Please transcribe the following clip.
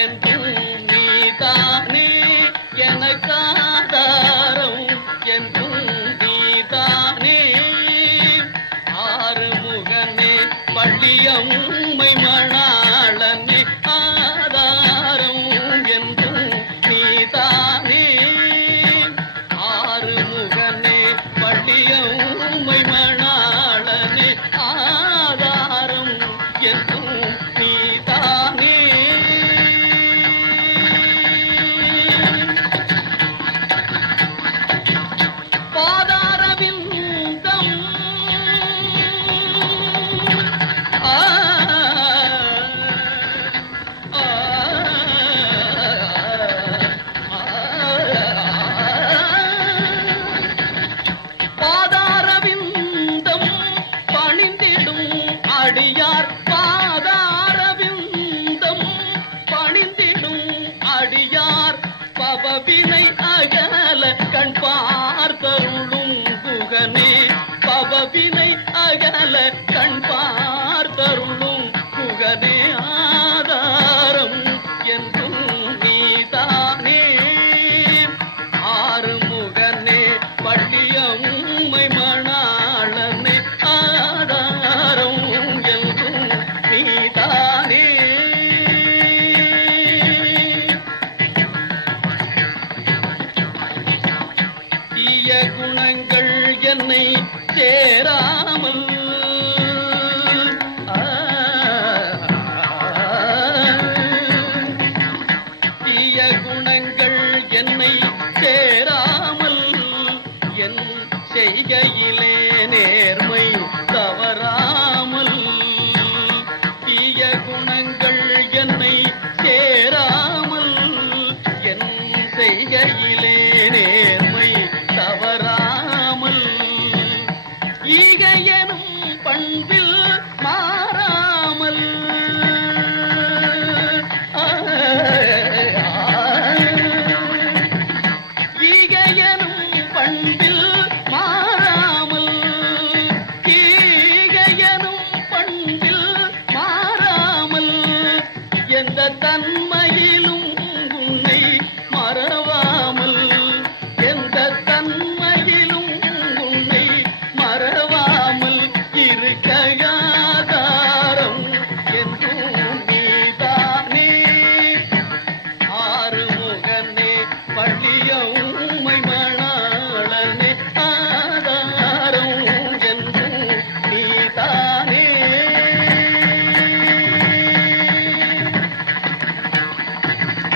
என்றும் நீதானே எனக்காதாரம் என்றும் நீதானே ஆறுமுகனே பள்ளியம்மை மணாளனே ஆதாரம் என்றும் நீதானே ஆறுமுகனே பள்ளியம்மை மணாளனே ஆதாரம் என்றும் அடியார் பாதாரவிந்தம் பணிந்திடும் அடியார் பவவினை அகல கண் பார்த்தருளும் குகனே பவவினை தீய குணங்கள் என்னை சேராமல். தீய குணங்கள் என்னை சேராமல். என் செய்கையிலே நேர்மை